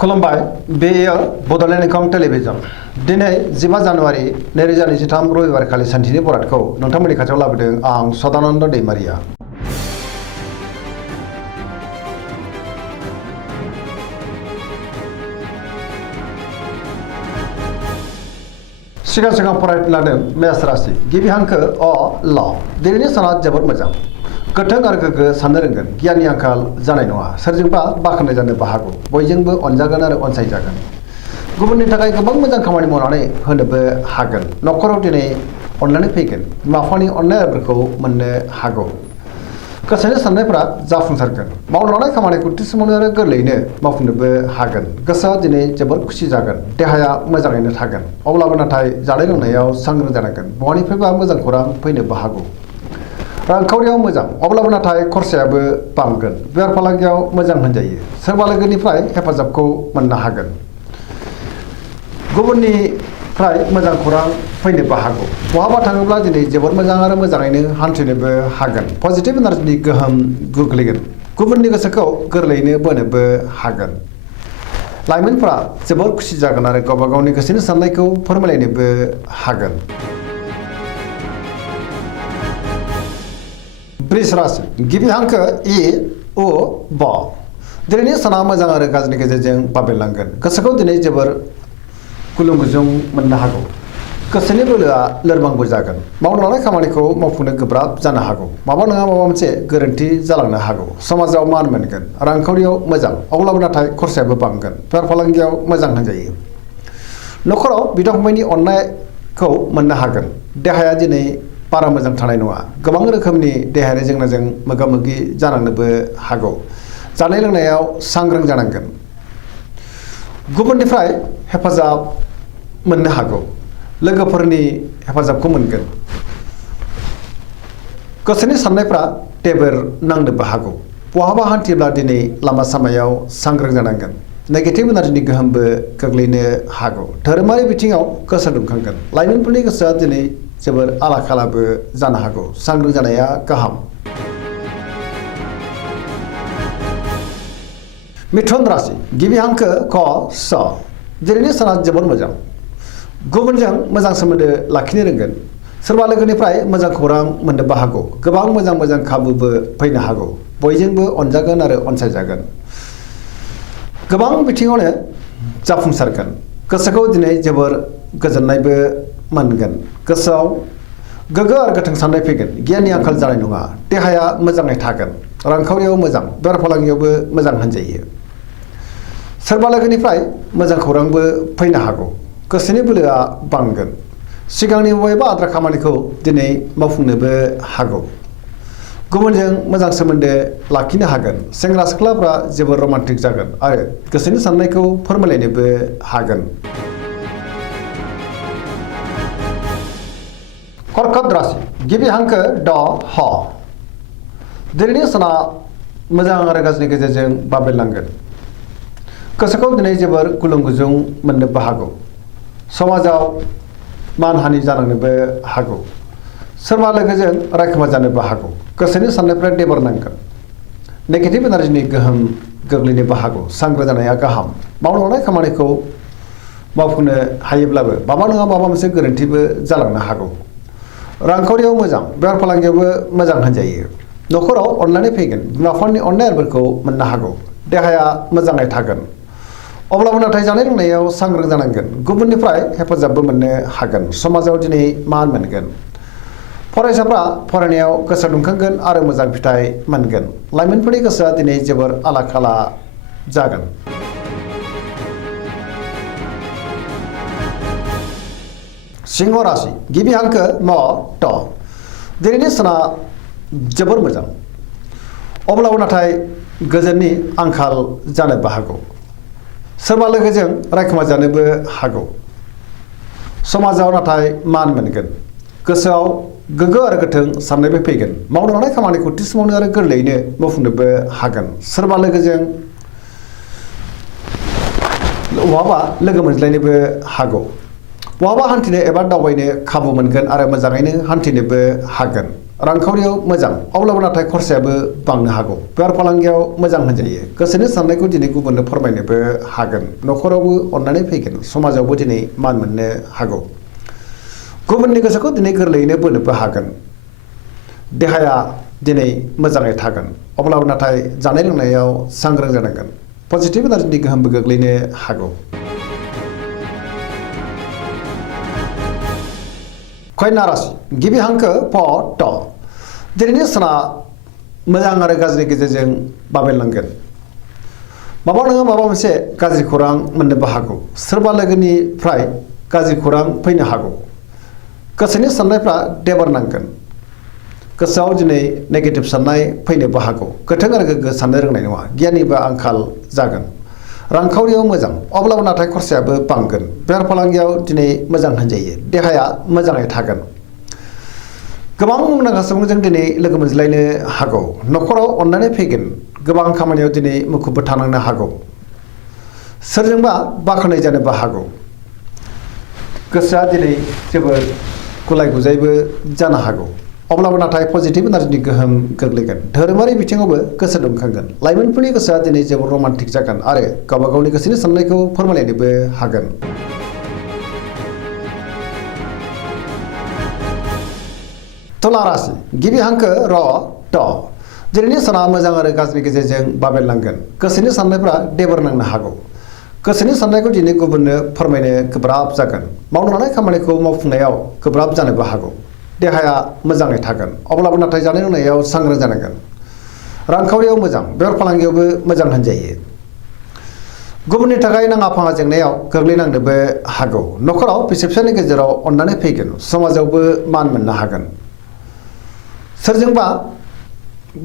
खुलुमबाय बेयो बड'लेण्ड इंखं टेलिभिजन दिनै 15 जानुवारि 2023 रबिबार खालि सानथिनि बरादखौ नोंथांमोननि खाथियाव लाबोदों आं सदानन्द दैमारिया। सिगां फरायलांदों मेष राशि गिबि हांखो अ ल दिनैनि साना जोबोद मोजां गोथों आरो गोग्गो साननो रोंगोन गियाननि आंखाल जानाय नङा सोरजोंबा बाख्नाय जानोबो हागौ बयजोंबो अनजागोन आरो अनसायजागोन गुबुननि थाखाय गोबां मोजां खामानि मावनानै होनोबो हागोन न'खराव दिनै अननानै फैगोन बिमा बिफानि अननायफोरखौ मोननो हागौ गोसोनि साननायफोरा जाफुंसारगोन मावनो लानाय खामानिखौ थि समावनो आरो गोरलैयैनो मावफुंनोबो हागोन गोसोआ दिनै जोबोद खुसि जागोन देहाया मोजाङैनो थागोन अब्लाबो नाथाय जानाय लोंनायाव सांग्रां जानांगोन बहानिफ्रायबा मोजां खौरां फैनोबो हागौ रांखावरियाव मोजां अब्लाबो नाथाय खरसायाबो बांगोन बेफार फालांगियाव मोजां होनजायो सोरबा लोगोनिफ्राय हेफाजाबखौ मोननो हागोन गुबुननिफ्राय मोजां खौरां फैनोबो हागौ बहाबा थाङोब्ला दिनै जोबोद मोजां आरो मोजाङैनो हान्थिनोबो हागोन पजिटिभ एनार्जिनि गोहोम गोग्लैगोन गुबुननि गोसोखौ गोरलैयैनो बोनोबो हागोन लाइमोनफ्रा जोबोद खुसि जागोन आरो गावबा गावनि गोसोनि साननायखौ फोरमायलायनोबो हागोन वृष राशि गिबि हांखो इ उ ब दिनैनि साना मोजां आरो गाज्रिनि गेजेरजों बाबेरलांगोन गोसोखौ दिनै जोबोर गुलुं गुजुं मोननो हागौ गोसोनि बोलोआ लोरबांबो जागोन मावनो लानाय खामानिखौ मावफुंनो गोब्राब जानो हागौ माबा नङा माबा मोनसे गोरोन्थि जालांनो हागौ समाजाव मान मोनगोन रांखावरियाव मोजां अब्लाबो नाथाय खरसायाबो बांगोन बेफार फालांगियाव मोजां होनजायो न'खराव बिदा फंबायनि अननायखौ मोननो हागोन देहाया दिनै बारा मोजां थानाय नङा गोबां रोखोमनि देहायारि जेंनाजों मोगा मोगि जानांनोबो हागौ जानाय लोंनायाव सांग्रां जानांगोन गुबुननिफ्राय हेफाजाब मोननो हागौ लोगोफोरनि हेफाजाबखौ मोनगोन गोसोनि साननायफ्रा टेबोर नांनोबो हागौ बहाबा हान्थिब्ला दिनै लामा सामायाव सांग्रां जानांगोन नेगेटिभ एनार्जिनि गोहोमबो गोग्लैनो हागौ धोरोमारि बिथिङाव गोसो दुंखांगोन लाइमोनफोरनि गोसोआ दिनै जोबोर आला खालाबो जानो हागौ सांग्रां जानाया गाहाम मिथुन राशि गिबि हांखो क स दिनैनि साना जोबोर मोजां गुबुनजों मोजां सोमोन्दो लाखिनो रोंगोन सोरबा लोगोनिफ्राय मोजां खौरां मोननोबो हागौ गोबां मोजां खाबुबो फैनो हागौ बयजोंबो अनजागोन आरो अनसायजागोन गोबां बिथिङावनो जाफुंसारगोन गोसोखौ दिनै जोबोर गोजोननायबो मोनगोन गोसोआव गोग्गो आरो गोथों साननाय फैगोन गियाननि आंखाल जानाय नङा देहाया मोजाङै थागोन रांखावरियाव मोजां बेफार फालांगियावबो मोजां होनजायो सोरबा लोगोनिफ्राय मोजां खौरांबो फैनो हागौ गोसोनि बोलोआ बांगोन सिगांनि बबेबा आद्रा खामानिखौ दिनै मावफुंनोबो हागौ गुबुनजों मोजां सोमोन्दो लाखिनो हागोन सेंग्रा सिख्लाफ्रा जोबोर रमान्टिक जागोन आरो गोसोनि साननायखौ फोरमायलायनोबो हागोन कर्कट राशि गिबि हांखो ड ह दिनैनि साना मोजां आरो गाज्रिनि गेजेरजों बाबेरलांगोन गोसोखौ दिनै जोबोर गुलुं गुजुं मोननोबो हागौ समाजाव मानहानि जानांनोबो हागौ सोरबा लोगोजों रायखोमा जानोबो हागौ गोसोनि साननायफ्रा देबार नांगोन नेगेटिभ एनार्जिनि गोहोम गोग्लैनोबो हागौ सांग्रां जानाया गाहाम मावनो लानाय खामानिखौ मावफुंनो हायोब्लाबो माबा नङा माबा मोनसे गोरोन्थिबो जालांनो हागौ रांखावरियाव मोजां बेफार फालांगियावबो मोजां होनजायो न'खराव अननानै फैगोन बिमा बिफानि अननायफोरखौ मोननो हागौ देहाया मोजाङै थागोन अब्लाबो नाथाय जानाय लोंनायाव सांग्रां जानांगोन गुबुननिफ्राय हेफाजाबबो मोननो हागोन समाजाव दिनै मान मोनगोन फरायसाफ्रा फरायनायाव गोसो दुंखांगोन आरो मोजां फिथाइ मोनगोन लाइमोनफोरनि गोसोआ दिनै जोबोर आला खाला जागोन सिंह राशि गिबि हांखो म ट दिनैनि साना जोबोर मोजां अब्लाबो नाथाय गोजोननि आंखाल जानोबो हागौ सोरबा लोगोजों रायखोमा जानोबो हागौ समाजाव नाथाय मान मोनगोन गोसोआव गोग्गो आरो गोथों साननायबो फैगोन मावनो लानाय खामानिखौ थि समावनो आरो गोरलैयैनो मावफुंनोबो हागोन सोरबा लोगोजों बहाबा लोगो मोनज्लायनोबो हागौ बहाबा हान्थिनो एबा दावबायनो खाबु मोनगोन आरो मोजाङैनो हान्थिनोबो हागोन रांखावरियाव मोजां अब्लाबो नाथाय खरसायाबो बांनो हागौ बेफार फालांगियाव मोजां होनजायो गोसोनि साननायखौ दिनै गुबुननो फोरमायनोबो हागोन न'खरावबो अननानै फैगोन समाजावबो दिनै मान मोननो हागौ गुबुननि गोसोखौ दिनै गोरलैयैनो बोनोबो हागोन देहाया दिनै मोजाङै थागोन अब्लाबो नाथाय जानाय लोंनायाव सांग्रां जानांगोन पजिटिभ एनार्जिनि गोहोमबो गोग्लैनो हागौ कन्या राशि गिबि हांखो प ट दिनैनि साना मोजां आरो गाज्रि गेजेरजों बाबेनलांगोन माबा नङा माबा मोनसे गाज्रि खौरां मोननोबो हागौ सोरबा लोगोनिफ्राय गाज्रि खौरां फैनो हागौ गोसोनि साननायफ्रा देबार नांगोन गोसोआव दिनै नेगेटिभ साननाय फैनोबो हागौ गोथों आरो गोग्गो साननो रोंनाय नङा गियाननिबो आंखाल जागोन रांखावरियाव मोजां अब्लाबो नाथाय खरसायाबो बांगोन बेफार फालांगियाव दिनै मोजां होनजायो देहाया मोजाङै थागोन गोबां मुंदांखा सुबुंजों दिनै लोगो मोनज्लायनो हागौ न'खराव अननानै फैगोन गोबां खामानियाव दिनै मुखुबबो थानांनो हागौ सोरजोंबा बाख्नाय जानोबो हागौ गोसोआ दिनै जोबोद गुलाय गुजायबो जानो हागौ अब्लाबो नाथाय पजिटिभ एनार्जिनि गोहोम गोग्लैगोन धोरोमारि बिथिङावबो गोसो दुंखांगोन लाइमोनफोरनि गोसोआ दिनै जोबोद रमान्टिक जागोन आरो गावबा गावनि गोसोनि साननायखौ फोरमायलायनोबो हागोन तुला राशि गिबि हांखो र ट दिनैनि साना मोजां आरो गाज्रि गेजेरजों बाबेनलांगोन गोसोनि साननायफ्रा देबार नांनो हागौ गोसोनि साननायखौ दिनै गुबुननो फोरमायनो गोब्राब जागोन मावनो लानाय खामानिखौ मावफुंनायाव गोब्राब जानोबो हागौ देहाया मोजाङै थागोन अब्लाबो नाथाय जानाय लोंनायाव सांग्रां जानांगोन रांखावरियाव मोजां बेफार फालांगियावबो मोजां होनजायो गुबुननि थाखाय नाङा फाङा जेंनायाव गोग्लैनांनोबो हागौ न'खराव बिसि फिसायनि गेजेराव अननानै फैगोन समाजावबो मान मोननो हागोन सोरजोंबा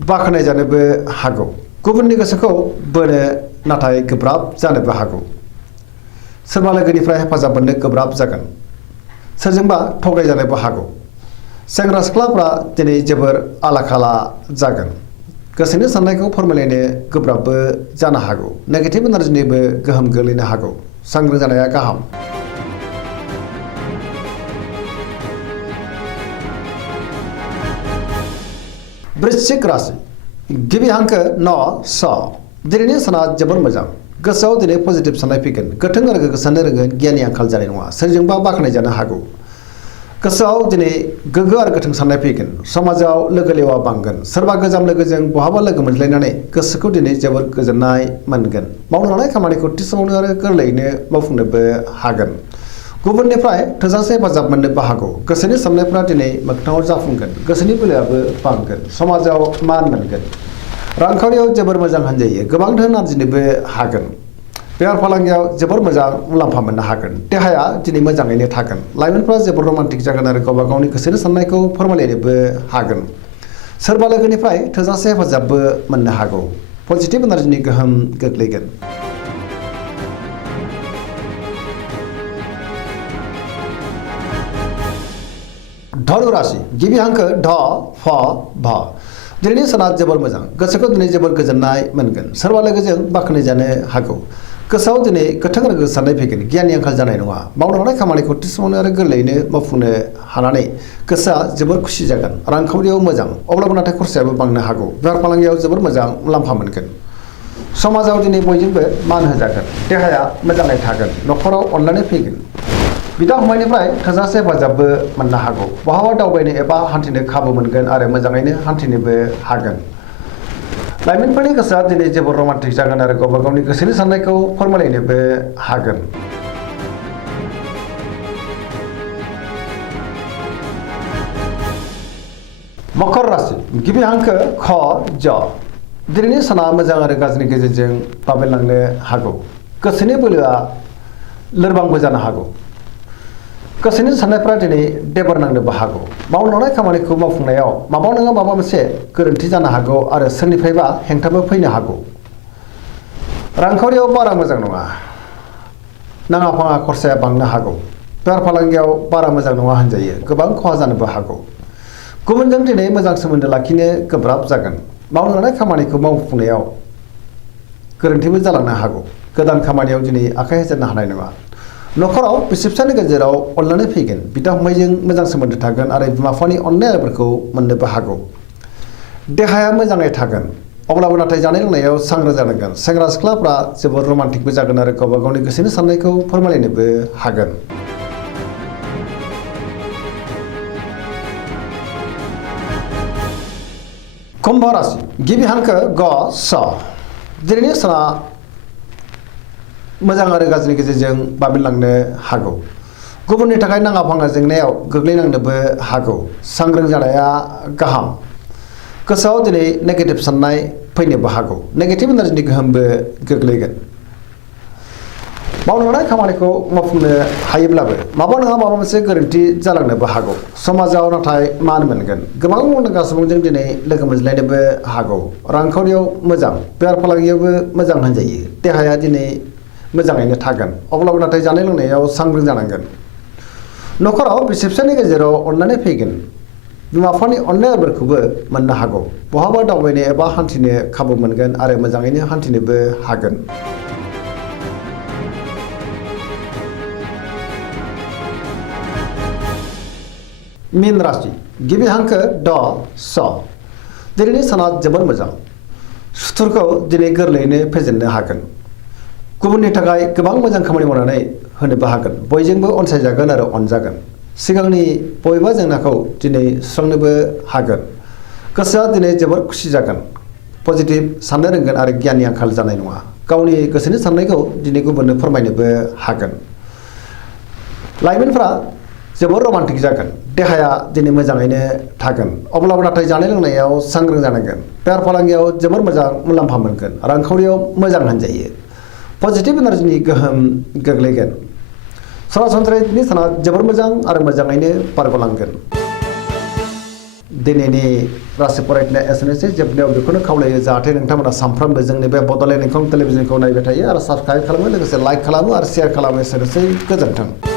बाख्नाय जानोबो हागौ गुबुननि गोसोखौ बोनो नाथाय गोब्राब जानोबो हागौ सोरबा लोगोनिफ्राय हेफाजाब मोननो गोब्राब जागोन सोरजोंबा थगायजानोबो हागौ सेंग्रा सिख्लाफ्रा दिनै जोबोर आला खाला जागोन गोसोनि साननायखौ फोरमायलायनो गोब्राबबो जानो हागौ नेगेटिभ एनार्जिनिबो गोहोम गोग्लैनो हागौ सांग्रां जानाया गाहाम वृश्चिक राशि गिबि हांखो न स दिनैनि साना जोबोर मोजां गोसोआव दिनै पजिटिभ साननाय फैगोन गोथों आरो गोग्गो साननो रोंगोन गियाननि आंखाल जानाय नङा सोरजोंबा बाख्नाय जानो हागौ गोसोआव दिनै गोग्गो आरो गोथों साननाय फैगोन समाजाव लोगो लेवा बांगोन सोरबा गोजाम लोगोजों बहाबा लोगो मोनज्लायनानै गोसोखौ दिनै जोबोर गोजोननाय मोनगोन मावनो लानाय खामानिखौ थि समावनो आरो गोरलैयैनो मावफुंनोबो हागोन गुबुननिफ्राय थोजासे हेफाजाब मोननोबो हागौ गोसोनि साननायफ्रा दिनै मोगथाङाव जाफुंगोन गोसोनि बोलोआबो बांगोन समाजाव मान मोनगोन रांखावरियाव जोबोर मोजां होनजायो गोबां धोन आरजिनोबो हागोन बेफार फालांगियाव जोबोर मोजां मुलाम्फा मोननो हागोन देहाया दिनै मोजाङैनो थागोन लाइमोनफ्रा जोबोर रमान्टिक जागोन आरो गावबा गावनि गोसोनि साननायखौ फोरमायलायनोबो हागोन सोरबा लोगोनिफ्राय थोजासे हेफाजाबबो मोननो हागौ पजिटिभ एनार्जिनि गोहोम गोग्लैगोन धनु राशि गिबि हांखो ढ फ भ दिनैनि साना जोबोर मोजां गोसोखौ दिनै जोबोर गोजोननाय मोनगोन सोरबा लोगोजों बाख्नाय जानो हागौ गोसोआव दिनै गोथों आरो गोग्गो साननाय फैगोन गियाननि आंखाल जानाय नङा मावनो लानाय खामानिखौ थि समावनो आरो गोरलैयैनो मावफुंनो हानानै गोसोआ जोबोर खुसि जागोन रांखावरियाव मोजां अब्लाबो नाथाय खरसायाबो बांनो हागौ बेफार फालांगियाव जोबोर मोजां मुलाम्फा मोनगोन समाजाव दिनै बयजोंबो मान होजागोन देहाया मोजाङै थागोन न'खराव अननानै फैगोन बिदा फंबायनिफ्राय थोजासे हेफाजाबबो मोननो हागौ बहाबा दावबायनो एबा हान्थिनो खाबु मोनगोन आरो मोजाङैनो हान्थिनोबो हागोन लाइमोनफोरनि गोसोआ दिनै जोबोर रमान्टिक जागोन आरो गावबा गावनि गोसोनि साननायखौ फोरमायलायनोबो हागोन मकर राशि गिबि हांखो ख ज दिनैनि साना मोजां आरो गाज्रिनि गेजेरजों बाबेनलांनो हागौ गोसोनि बोलोआ लोरबांबो जानो हागौ गोसोनि साननायफ्रा दिनै देबार नांनोबो हागौ मावनो लानाय खामानिखौ मावफुंनायाव माबा नङा माबा मोनसे गोरोन्थि जानो हागौ आरो सोरनिफ्रायबा हेंथाबो फैनो हागौ रांखावरियाव बारा मोजां नङा नाङा फाङा खरसाया बांनो हागौ बेफार फालांगियाव बारा मोजां नङा होनजायो गोबां खहा जानोबो हागौ गुबुनजों दिनै मोजां सोमोन्दो लाखिनो गोब्राब जागोन मावनो लानाय खामानिखौ मावफुंनायाव गोरोन्थिबो जालांनो हागौ गोदान खामानियाव दिनै आखाइ होजेननो हानाय नङा न'खराव बिसि फिसायनि गेजेराव अनलायनाय फैगोन, बिदा फंबायजों मोजां सोमोन्दो थागोन आरो बिमा बिफानि अननायफोरखौ मोननोबो हागौ। देहाया मोजाङै थागोन, अब्लाबो नाथाय जानाय लोंनायाव सांग्रां जानांगोन। सेंग्रा सिख्लाफ्रा जोबोद रमान्टिकबो जागोन आरो गावबा गावनि गोसोनि साननायखौ फोरमायलायनोबो हागोन। कुम्भ राशि गिबि हांखो ग स। दिनैनि साना मोजां आरो गाज्रिनि गेजेरजों बाबेनलांनो हागौ। गुबुननि थाखाय नाङा फाङा जेंनायाव गोग्लैनांनोबो हागौ। सांग्रां जानाया गाहाम। गोसोआव दिनै नेगेटिभ साननाय फैनोबो हागौ। नेगेटिभ एनार्जिनि गोहोमबो गोग्लैगोन। मावनो लानाय खामानिखौ मावफुंनो हायोब्लाबो माबा नङा माबा मोनसे गोरोन्थि जालांनोबो हागौ। समाजाव नाथाय मान मोनगोन। गोबां मुंदांखा सुबुंजों दिनै लोगो मोनज्लायनोबो हागौ। रांखावरियाव मोजां, बेफार फालांगियावबो मोजां होनजायो। देहाया दिनै मोजाङैनो थागोन, अब्लाबो नाथाय जानाय लोंनायाव सांग्रां जानांगोन। न'खराव बिसि फिसायनि गेजेराव अननानै फैगोन, बिमा बिफानि अननायफोरखौबो मोननो हागौ। बहाबा दावबायनो एबा हान्थिनो खाबु मोनगोन आरो मोजाङैनो हान्थिनोबो हागोन। मीन राशि गिबि हांखो ड स। दिनैनि साना जोबोर मोजां। सुथुरखौ दिनै गोरलैयैनो फेजेननो हागोन। गुबुननि थाखाय गोबां मोजां खामानि मावनानै होनोबो हागोन। बयजोंबो अनसायजागोन आरो अनजागोन। सिगांनि बबेबा जेंनाखौ दिनै सुस्रांनोबो हागोन। गोसोआ दिनै जोबोर खुसि जागोन। पजिटिभ साननो रोंगोन आरो गियाननि आंखाल जानाय नङा। गावनि गोसोनि साननायखौ दिनै गुबुननो फोरमायनोबो हागोन। लाइमोनफ्रा जोबोर रमान्टिक जागोन। देहाया दिनै मोजाङैनो थागोन, अब्लाबो नाथाय जानाय लोंनायाव सांग्रां जानांगोन। बेफार फालांगियाव जोबोर मोजां मुलाम्फा मोनगोन। रांखावरियाव मोजां होनजायो। पजिटिभ एनार्जिनि गोहोम गोग्लैगोन। सरासनस्रायै दिनै साना जोबोर मोजां आरो मोजाङैनो बारग'लांगोन। दिनैनि राशि फरायनाया एसेनोसै। जोबनायाव बेखौनो खावलायो जाहाथे नोंथांमोना सानफ्रोमबो जोंनि बे बड'लेण्ड इंखं टेलिभिजनखौ नायबाय थायो आरो साबस्क्राइब खालामो, लोगोसे लाइक खालामो आरो शेयार खालामो। एसेनोसै, गोजोन्थों।